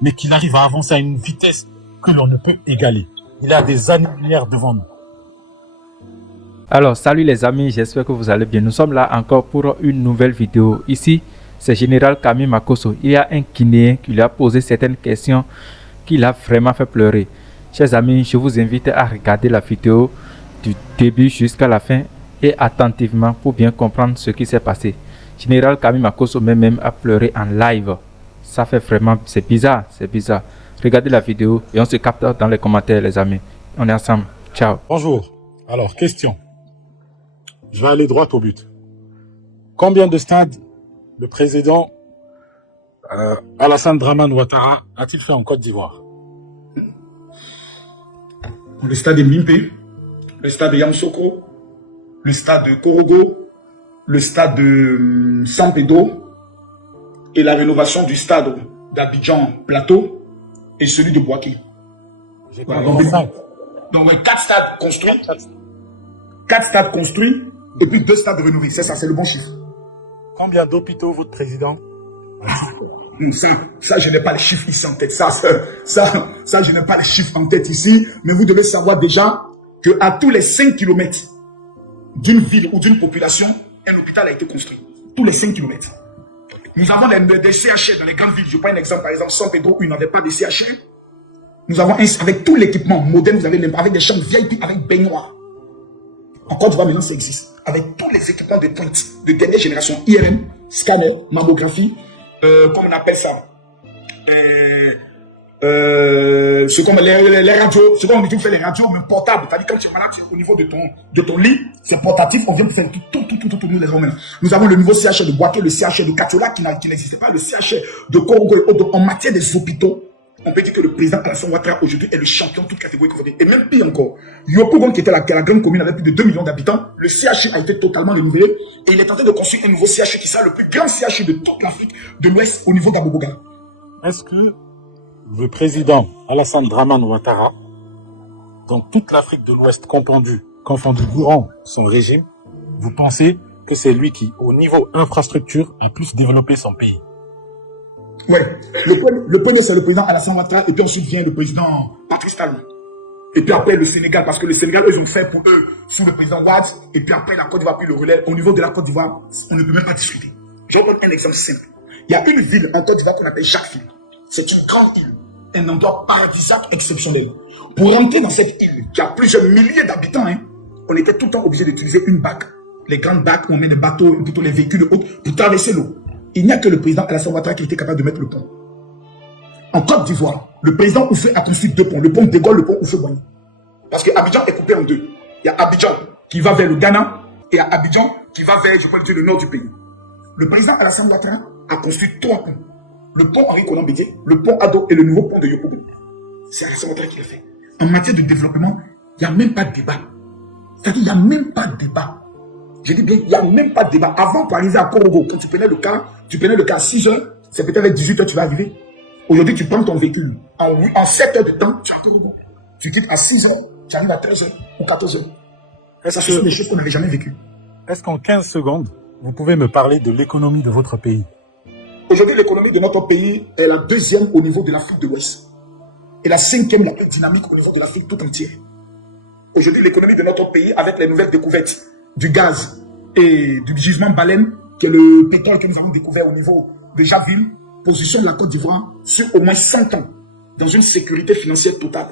mais qu'il arrive à avancer à une vitesse que l'on ne peut égaler. Il a des années-lumière devant nous. Alors, salut les amis, j'espère que vous allez bien. Nous sommes là encore pour une nouvelle vidéo. Ici, c'est Général Kami Makosso. Il y a un Guinéen qui lui a posé certaines questions qui l'a vraiment fait pleurer. Chers amis, je vous invite à regarder la vidéo du début jusqu'à la fin et attentivement pour bien comprendre ce qui s'est passé. Général Kami Makosso même a pleuré en live. Ça fait vraiment, c'est bizarre, c'est bizarre. Regardez la vidéo et on se capte dans les commentaires les amis. On est ensemble. Ciao. Bonjour. Alors, question. Je vais aller droit au but. Combien de stades le président Alassane Dramane Ouattara a-t-il fait en Côte d'Ivoire? Le stade de Mimpe, le stade de Yamoussoukro, le stade de Korogo, le stade de San Pedro et la rénovation du stade d'Abidjan Plateau et celui de Boaké. Voilà, donc 5. Donc 4 stades construits. 4 stades construits et puis 2 stades rénovés. C'est ça, c'est le bon chiffre. Combien d'hôpitaux votre président? Ça, je n'ai pas les chiffres ici en tête. Ça, je n'ai pas les chiffres en tête ici. Mais vous devez savoir déjà qu'à tous les 5 km d'une ville ou d'une population, un hôpital a été construit. Tous les 5 km. Nous avons des CHR dans les grandes villes. Je prends un exemple, par exemple, San Pedro, où il n'avait pas de CHR. Nous avons, avec tout l'équipement moderne, vous avez avec des chambres VIP, avec baignoire. En Côte d'Ivoire, maintenant, ça existe. Avec tous les équipements de pointe, de dernière génération, IRM, scanner, mammographie, comment on appelle ça, c'est comme les radios, c'est comme on dit, on fait les radios, mais portables. C'est-à-dire, quand tu es malade au niveau de ton lit, c'est portatif, on vient de faire tout, nous les avons maintenant. Nous avons le nouveau CHR de Boaké, le CHR de Katiola qui n'existait pas, le CHR de Korogo et autres. En matière des hôpitaux, on peut dire que le président Alassane Ouattara aujourd'hui est le champion de toute catégorie confondue. Et même pire encore, Yopougon, qui était la grande commune avec plus de 2 millions d'habitants, le CHU a été totalement renouvelé et il est en train de construire un nouveau CHU qui sera le plus grand CHU de toute l'Afrique de l'Ouest au niveau d'Aboboga. Est-ce que le président Alassane Dramane Ouattara, dans toute l'Afrique de l'Ouest confondue durant son régime, vous pensez que c'est lui qui, au niveau infrastructure, a plus développé son pays? Ouais, le premier c'est le président Alassane Ouattara et puis ensuite vient le président Patrice Talon. Et puis après le Sénégal, parce que le Sénégal, eux, ils ont fait pour eux sous le président Ouad. Et puis après la Côte d'Ivoire, puis le relais. Au niveau de la Côte d'Ivoire, on ne peut même pas discuter. Je vous donne un exemple simple. Il y a une ville en Côte d'Ivoire qu'on appelle Jacquesville. C'est une grande île, un endroit paradisiaque exceptionnel. Pour rentrer dans cette île, qui a plusieurs milliers d'habitants, on était tout le temps obligé d'utiliser une bague. Les grandes bagues, on met des bateaux, plutôt les véhicules hautes, pour traverser l'eau. Il n'y a que le président Alassane Ouattara qui était capable de mettre le pont. En Côte d'Ivoire, le président Oufé a construit 2 ponts. Le pont de Gaulle, le pont Oufé-Boigny. Parce que Abidjan est coupé en 2. Il y a Abidjan qui va vers le Ghana et il y a Abidjan qui va vers, je peux le dire, le nord du pays. Le président Alassane Ouattara a construit 3 ponts. Le pont Henri Konan Bédié, le pont Ado et le nouveau pont de Yopougon. C'est Alassane Ouattara qui l'a fait. En matière de développement, il n'y a même pas de débat. C'est-à-dire, il n'y a même pas de débat. Je dis bien, il n'y a même pas de débat. Avant, pour arriver à Korogo, quand tu prenais le cas à 6 heures, c'est peut-être avec 18 heures tu vas arriver. Aujourd'hui, tu prends ton véhicule. En 7 heures de temps, tu es à Korogo. Tu quittes à 6 heures, tu arrives à 13 heures ou 14 heures. Ça, ce sont des choses qu'on n'avait jamais vécues. Est-ce qu'en 15 secondes, vous pouvez me parler de l'économie de votre pays? Aujourd'hui, l'économie de notre pays est la 2e au niveau de l'Afrique de l'Ouest. Et la 5e la plus dynamique au niveau de l'Afrique tout entière. Aujourd'hui, l'économie de notre pays, avec les nouvelles découvertes du gaz et du gisement baleine, qui est le pétrole que nous avons découvert au niveau de Javille, positionne la Côte d'Ivoire sur au moins 100 ans, dans une sécurité financière totale.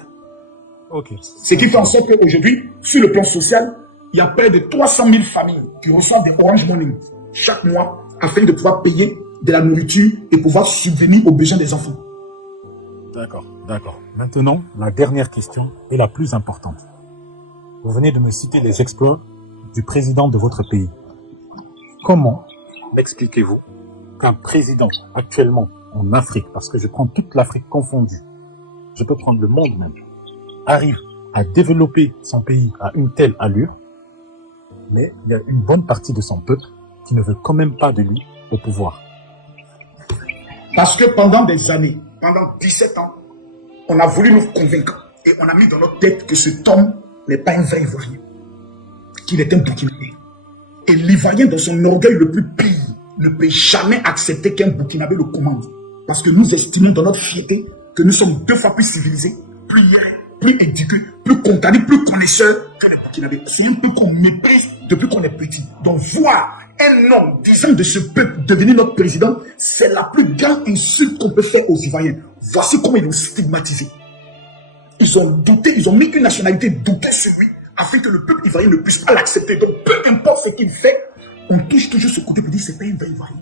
Ok. Ce qui fait en sorte qu'aujourd'hui, sur le plan social, il y a près de 300 000 familles qui reçoivent des Orange Money chaque mois afin de pouvoir payer de la nourriture et pouvoir subvenir aux besoins des enfants. D'accord, d'accord. Maintenant, la dernière question est la plus importante. Vous venez de me citer les exploits du président de votre pays. Comment m'expliquez-vous qu'un président actuellement en Afrique, parce que je prends toute l'Afrique confondue, je peux prendre le monde même, arrive à développer son pays à une telle allure, mais il y a une bonne partie de son peuple qui ne veut quand même pas de lui au pouvoir? Parce que pendant des années, pendant 17 ans, on a voulu nous convaincre et on a mis dans notre tête que cet homme n'est pas un vrai Ivoirien, qu'il est un Burkinabé. Et l'Ivoirien, dans son orgueil le plus pire, ne peut jamais accepter qu'un Burkinabé le commande. Parce que nous estimons dans notre fierté que nous sommes 2 fois plus civilisés, plus hier, plus éduqués, plus condamnés, plus connaisseurs que les Burkinabés. C'est un peu qu'on méprise depuis qu'on est petit. Donc voir un homme disant de ce peuple devenir notre président, c'est la plus grande insulte qu'on peut faire aux Ivoiriens. Voici comment ils l'ont stigmatisé. Ils ont douté, ils ont mis une nationalité doutée sur lui, afin que le peuple ivoirien ne puisse pas l'accepter. Donc peu importe ce qu'il fait, on touche toujours ce côté pour dire c'est pas un vrai Ivoirien.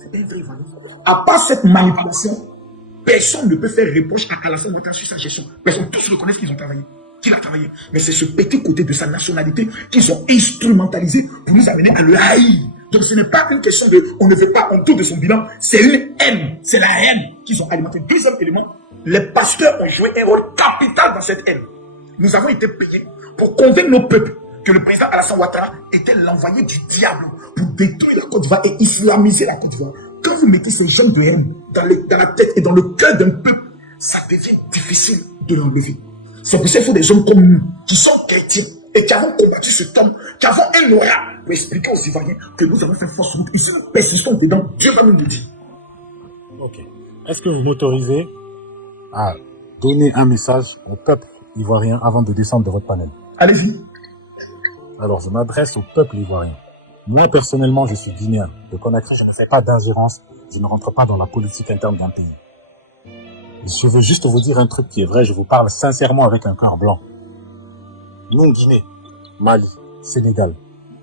C'est pas un vrai Ivoirien. À part cette manipulation, personne ne peut faire reproche à Alassane Ouattara sur sa gestion. Personne, tous reconnaissent qu'ils ont travaillé, qu'il a travaillé. Mais c'est ce petit côté de sa nationalité qu'ils ont instrumentalisé pour nous amener à le haïr. Donc ce n'est pas une question de on ne veut pas autour de son bilan, c'est une haine. C'est la haine qu'ils ont alimentée. Deuxième élément, les pasteurs ont joué un rôle capital dans cette haine. Nous avons été payés pour convaincre nos peuples que le président Alassane Ouattara était l'envoyé du diable pour détruire la Côte d'Ivoire et islamiser la Côte d'Ivoire. Quand vous mettez ces jeunes de haine dans la tête et dans le cœur d'un peuple, ça devient difficile de l'enlever. C'est pour ça qu'il faut des hommes comme nous, qui sont chrétiens et qui avons combattu ce homme, qui avons un aura pour expliquer aux Ivoiriens que nous avons fait fausse route. Et si nous persistons dedans, Dieu va nous le dire. Ok. Est-ce que vous m'autorisez à donner un message au peuple ivoirien avant de descendre de votre panel? Allez-y. Alors, je m'adresse au peuple ivoirien. Moi, personnellement, je suis guinéen. De Conakry, je ne fais pas d'ingérence. Je ne rentre pas dans la politique interne d'un pays. Je veux juste vous dire un truc qui est vrai. Je vous parle sincèrement avec un cœur blanc. Nous, Guinée, Mali, Sénégal,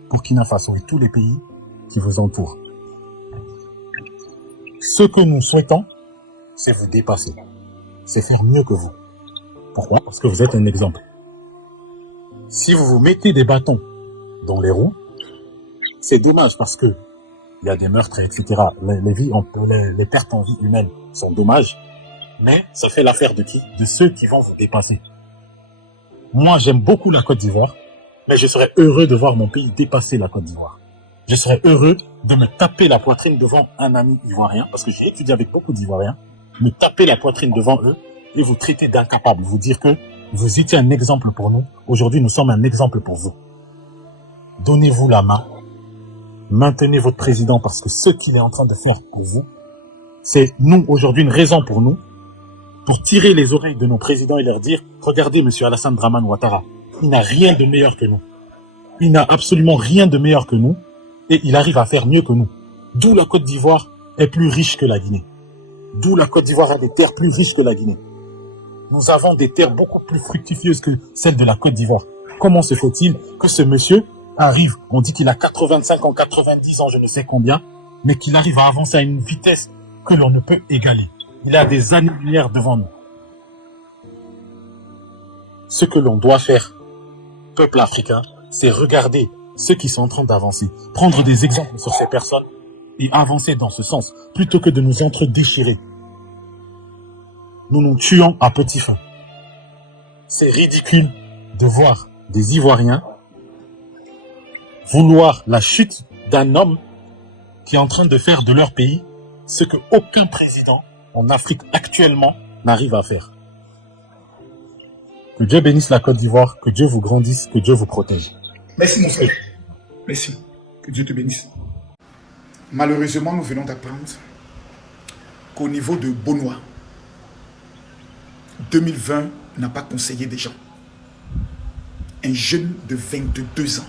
Burkina Faso et tous les pays qui vous entourent. Ce que nous souhaitons, c'est vous dépasser. C'est faire mieux que vous. Pourquoi? Parce que vous êtes un exemple. Si vous vous mettez des bâtons dans les roues, c'est dommage parce que il y a des meurtres, etc. Les pertes en vie humaine sont dommages, mais ça fait l'affaire de qui? De ceux qui vont vous dépasser. Moi, j'aime beaucoup la Côte d'Ivoire, mais je serais heureux de voir mon pays dépasser la Côte d'Ivoire. Je serais heureux de me taper la poitrine devant un ami ivoirien, parce que j'ai étudié avec beaucoup d'Ivoiriens, me taper la poitrine devant eux et vous traiter d'incapable, vous dire que vous étiez un exemple pour nous. Aujourd'hui, nous sommes un exemple pour vous. Donnez-vous la main. Maintenez votre président parce que ce qu'il est en train de faire pour vous, c'est nous, aujourd'hui, une raison pour nous, pour tirer les oreilles de nos présidents et leur dire, regardez, monsieur Alassane Dramane Ouattara, il n'a rien de meilleur que nous. Il n'a absolument rien de meilleur que nous et il arrive à faire mieux que nous. D'où la Côte d'Ivoire est plus riche que la Guinée. D'où la Côte d'Ivoire a des terres plus riches que la Guinée. Nous avons des terres beaucoup plus fructifieuses que celles de la Côte d'Ivoire. Comment se fait-il que ce monsieur arrive, on dit qu'il a 85 ans, 90 ans, je ne sais combien, mais qu'il arrive à avancer à une vitesse que l'on ne peut égaler. Il a des années-lumière devant nous. Ce que l'on doit faire, peuple africain, c'est regarder ceux qui sont en train d'avancer, prendre des exemples sur ces personnes et avancer dans ce sens, plutôt que de nous entre-déchirer. Nous nous tuons à petit feu. C'est ridicule de voir des Ivoiriens vouloir la chute d'un homme qui est en train de faire de leur pays ce que aucun président en Afrique actuellement n'arrive à faire. Que Dieu bénisse la Côte d'Ivoire, que Dieu vous grandisse, que Dieu vous protège. Merci mon frère. Merci. Que Dieu te bénisse. Malheureusement, nous venons d'apprendre qu'au niveau de Bonois, 2020 n'a pas conseillé des gens. Un jeune de 22 ans,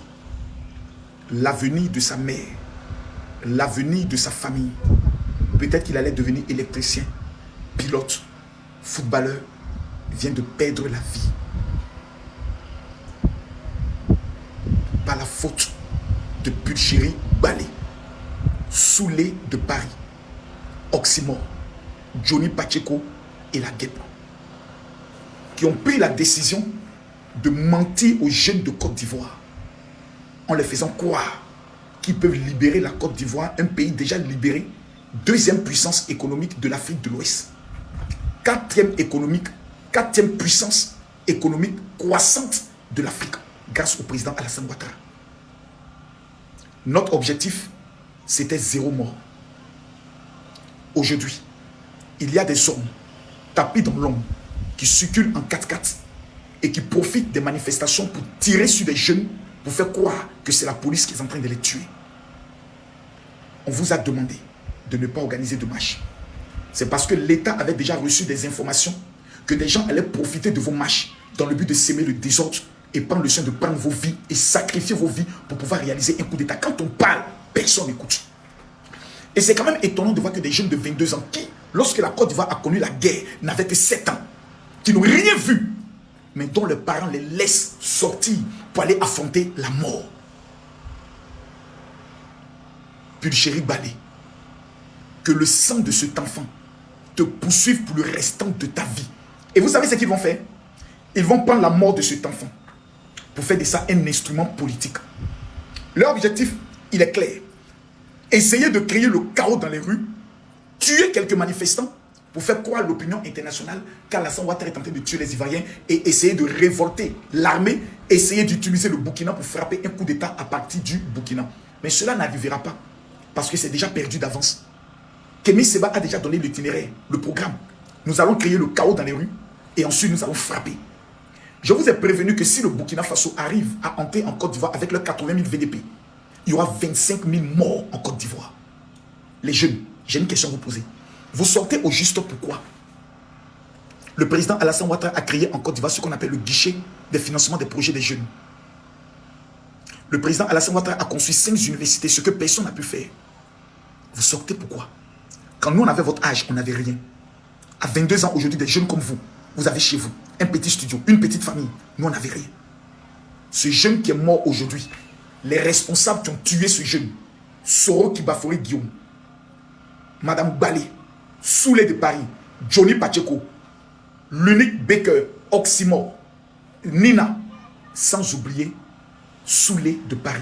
l'avenir de sa mère, l'avenir de sa famille, peut-être qu'il allait devenir électricien, pilote, footballeur, vient de perdre la vie par la faute de Pulchéry Balé, Soulé de Paris, Oxymore, Johnny Pacheco et la guêpe, qui ont pris la décision de mentir aux jeunes de Côte d'Ivoire en leur faisant croire qu'ils peuvent libérer la Côte d'Ivoire, un pays déjà libéré, deuxième puissance économique de l'Afrique de l'Ouest, quatrième puissance économique croissante de l'Afrique, grâce au président Alassane Ouattara. Notre objectif, c'était 0 mort. Aujourd'hui, il y a des hommes tapis dans l'ombre qui circulent en 4x4 et qui profitent des manifestations pour tirer sur des jeunes, pour faire croire que c'est la police qui est en train de les tuer. On vous a demandé de ne pas organiser de marche. C'est parce que l'État avait déjà reçu des informations que des gens allaient profiter de vos marches dans le but de s'aimer le désordre et prendre le soin de prendre vos vies et sacrifier vos vies pour pouvoir réaliser un coup d'État. Quand on parle, personne n'écoute. Et c'est quand même étonnant de voir que des jeunes de 22 ans qui, lorsque la Côte d'Ivoire a connu la guerre, n'avaient que 7 ans, qui n'ont rien vu, mais dont leurs parents les laissent sortir pour aller affronter la mort. Puis le chéri Balé, que le sang de cet enfant te poursuive pour le restant de ta vie. Et vous savez ce qu'ils vont faire? Ils vont prendre la mort de cet enfant pour faire de ça un instrument politique. Leur objectif, il est clair. Essayer de créer le chaos dans les rues, tuer quelques manifestants pour faire croire à l'opinion internationale qu'Alassane Ouattara est en train de tuer les Ivoiriens et essayer de révolter l'armée, essayer d'utiliser le Burkina pour frapper un coup d'État à partir du Burkina. Mais cela n'arrivera pas parce que c'est déjà perdu d'avance. Kémy Séba a déjà donné l'itinéraire, le programme. Nous allons créer le chaos dans les rues et ensuite nous allons frapper. Je vous ai prévenu que si le Burkina Faso arrive à entrer en Côte d'Ivoire avec leurs 80 000 VDP, il y aura 25 000 morts en Côte d'Ivoire. Les jeunes, j'ai une question à vous poser. Vous sortez au juste pourquoi? Le président Alassane Ouattara a créé en Côte d'Ivoire ce qu'on appelle le guichet des financements des projets des jeunes. Le président Alassane Ouattara a construit 5 universités, ce que personne n'a pu faire. Vous sortez pourquoi? Quand nous on avait votre âge, on n'avait rien. À 22 ans aujourd'hui, des jeunes comme vous avez chez vous un petit studio, une petite famille. Nous on n'avait rien. Ce jeune qui est mort aujourd'hui, les responsables qui ont tué ce jeune, Soro Kibafori Guillaume, Madame Balé, Soulé de Paris, Johnny Pacheco, l'unique Baker, Oxymore, Nina, sans oublier Soulé de Paris.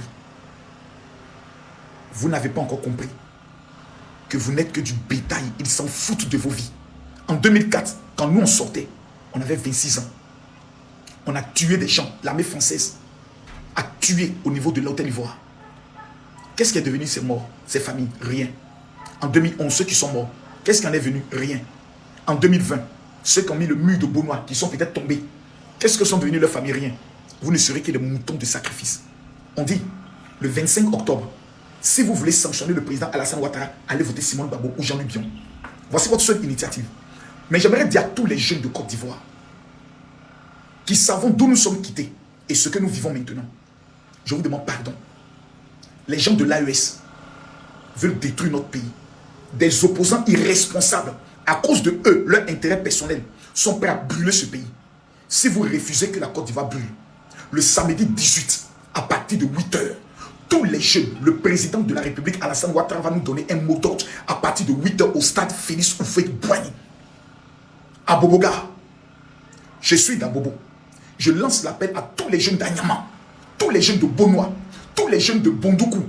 Vous n'avez pas encore compris que vous n'êtes que du bétail. Ils s'en foutent de vos vies. En 2004, quand nous on sortait, on avait 26 ans. On a tué des gens. L'armée française a tué au niveau de l'Hôtel Ivoire. Qu'est-ce qui est devenu ces morts, ces familles? Rien. En 2011, ceux qui sont morts, qu'est-ce qui en est venu? Rien. En 2020, ceux qui ont mis le mur de Beaunois, qui sont peut-être tombés, qu'est-ce que sont devenus leurs familles? Rien. Vous ne serez que des moutons de sacrifice. On dit, le 25 octobre, si vous voulez sanctionner le président Alassane Ouattara, allez voter Simone Babo ou Jean-Luc Bion. Voici votre seule initiative. Mais j'aimerais dire à tous les jeunes de Côte d'Ivoire qui savons d'où nous sommes quittés et ce que nous vivons maintenant, je vous demande pardon. Les gens de l'AES veulent détruire notre pays. Des opposants irresponsables, à cause de eux, leur intérêt personnel, sont prêts à brûler ce pays. Si vous refusez que la Côte d'Ivoire brûle, le samedi 18, à partir de 8 h, tous les jeunes, le président de la République, Alassane Ouattara, va nous donner un mot d'ordre à partir de 8 h au stade Félix Houphouët-Boigny. À Boboga, je suis d'Abobo. Je lance l'appel à tous les jeunes d'Anyama, tous les jeunes de Beaunois, tous les jeunes de Bondoukou.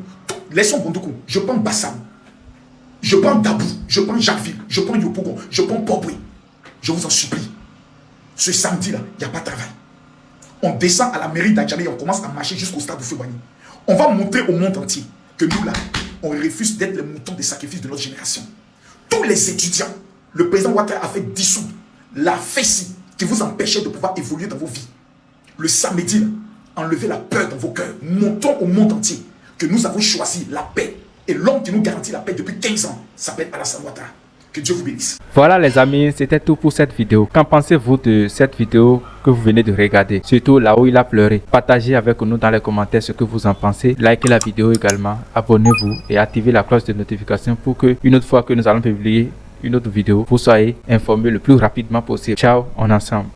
Laissons Bondoukou. Je prends Bassam, je prends Dabou, je prends Jacquesville, je prends Yopougon, je prends Poboué. Je vous en supplie. Ce samedi-là, il n'y a pas de travail. On descend à la mairie d'Adjamé et on commence à marcher jusqu'au stade de Houphouët-Boigny. On va montrer au monde entier que nous, là, on refuse d'être les moutons des sacrifices de notre génération. Tous les étudiants, le président Ouattara a fait dissoudre la FESI qui vous empêchait de pouvoir évoluer dans vos vies. Le samedi, là, enlevez la peur dans vos cœurs. Montrons au monde entier que nous avons choisi la paix. Et l'homme qui nous garantit la paix depuis 15 ans s'appelle Alassane Ouattara. Que Dieu vous bénisse. Voilà les amis, c'était tout pour cette vidéo. Qu'en pensez-vous de cette vidéo que vous venez de regarder? Surtout là où il a pleuré. Partagez avec nous dans les commentaires ce que vous en pensez. Likez la vidéo également. Abonnez-vous et activez la cloche de notification pour que une autre fois que nous allons publier une autre vidéo, vous soyez informés le plus rapidement possible. Ciao, on est ensemble.